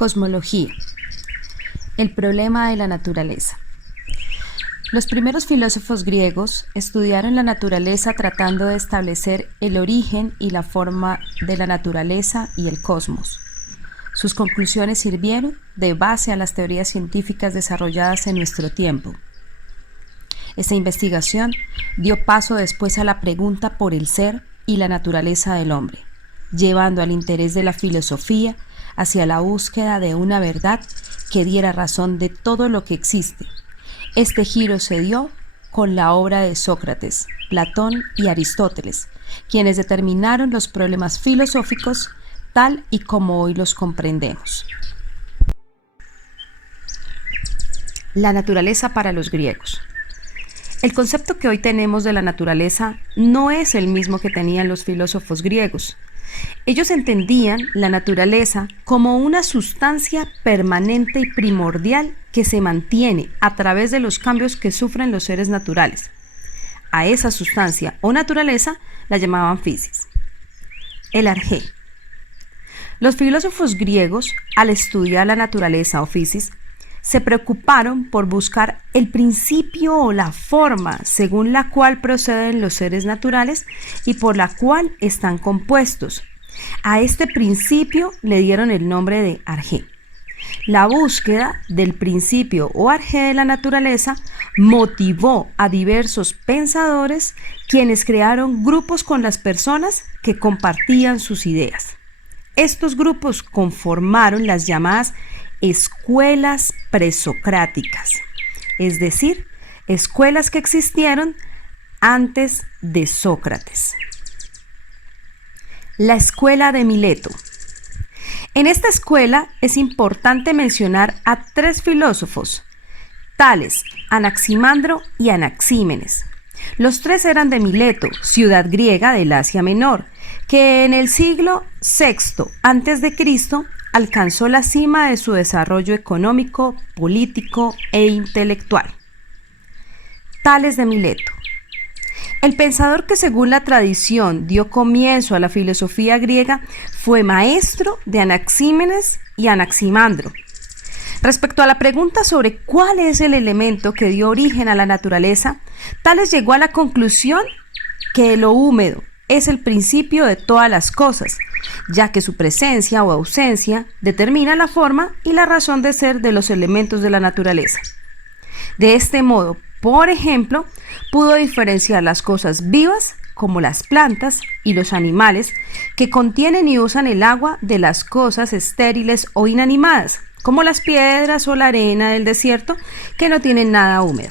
Cosmología. El problema de la naturaleza. Los primeros filósofos griegos estudiaron la naturaleza tratando de establecer el origen y la forma de la naturaleza y el cosmos. Sus conclusiones sirvieron de base a las teorías científicas desarrolladas en nuestro tiempo. Esta investigación dio paso después a la pregunta por el ser y la naturaleza del hombre, llevando al interés de la filosofía hacia la búsqueda de una verdad que diera razón de todo lo que existe. Este giro se dio con la obra de Sócrates, Platón y Aristóteles, quienes determinaron los problemas filosóficos tal y como hoy los comprendemos. La naturaleza para los griegos. El concepto que hoy tenemos de la naturaleza no es el mismo que tenían los filósofos griegos. Ellos entendían la naturaleza como una sustancia permanente y primordial que se mantiene a través de los cambios que sufren los seres naturales. A esa sustancia o naturaleza la llamaban physis. El arjé. Los filósofos griegos, al estudiar la naturaleza o physis, se preocuparon por buscar el principio o la forma según la cual proceden los seres naturales y por la cual están compuestos. A este principio le dieron el nombre de arjé. La búsqueda del principio o arjé de la naturaleza motivó a diversos pensadores, quienes crearon grupos con las personas que compartían sus ideas. Estos grupos conformaron las llamadas escuelas presocráticas, es decir, escuelas que existieron antes de Sócrates. La escuela de Mileto. En esta escuela es importante mencionar a tres filósofos, Tales, Anaximandro y Anaxímenes. Los tres eran de Mileto, ciudad griega del Asia Menor, que en el siglo VI a.C. alcanzó la cima de su desarrollo económico, político e intelectual. Tales de Mileto. El pensador que según la tradición dio comienzo a la filosofía griega fue maestro de Anaxímenes y Anaximandro. Respecto a la pregunta sobre cuál es el elemento que dio origen a la naturaleza, Tales llegó a la conclusión que lo húmedo es el principio de todas las cosas, ya que su presencia o ausencia determina la forma y la razón de ser de los elementos de la naturaleza. De este modo, por ejemplo, pudo diferenciar las cosas vivas, como las plantas y los animales, que contienen y usan el agua, de las cosas estériles o inanimadas, como las piedras o la arena del desierto, que no tienen nada húmedo.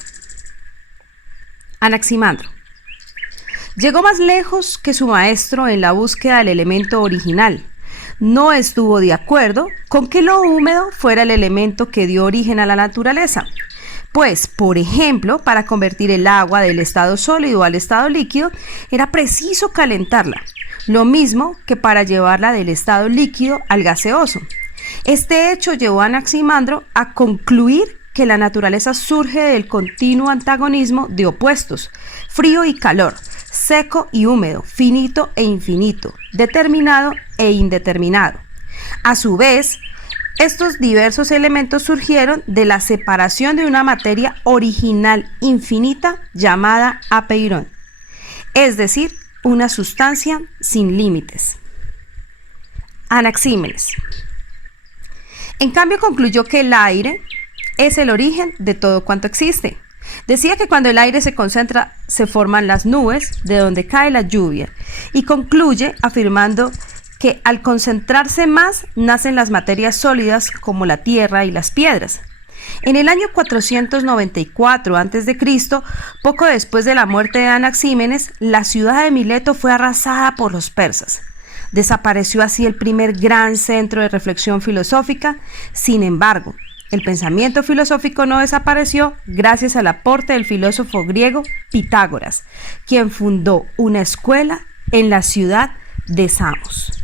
Anaximandro. Llegó más lejos que su maestro en la búsqueda del elemento original. No estuvo de acuerdo con que lo húmedo fuera el elemento que dio origen a la naturaleza. Pues, por ejemplo, para convertir el agua del estado sólido al estado líquido, era preciso calentarla, lo mismo que para llevarla del estado líquido al gaseoso. Este hecho llevó a Anaximandro a concluir que la naturaleza surge del continuo antagonismo de opuestos, frío y calor, seco y húmedo, finito e infinito, determinado e indeterminado. A su vez, estos diversos elementos surgieron de la separación de una materia original infinita llamada apeirón, es decir, una sustancia sin límites. Anaxímenes. En cambio, concluyó que el aire es el origen de todo cuanto existe. Decía que cuando el aire se concentra se forman las nubes de donde cae la lluvia, y concluye afirmando que al concentrarse más nacen las materias sólidas como la tierra y las piedras. En el año 494 a.C., poco después de la muerte de Anaxímenes, la ciudad de Mileto fue arrasada por los persas. Desapareció así el primer gran centro de reflexión filosófica. Sin embargo, el pensamiento filosófico no desapareció gracias al aporte del filósofo griego Pitágoras, quien fundó una escuela en la ciudad de Samos.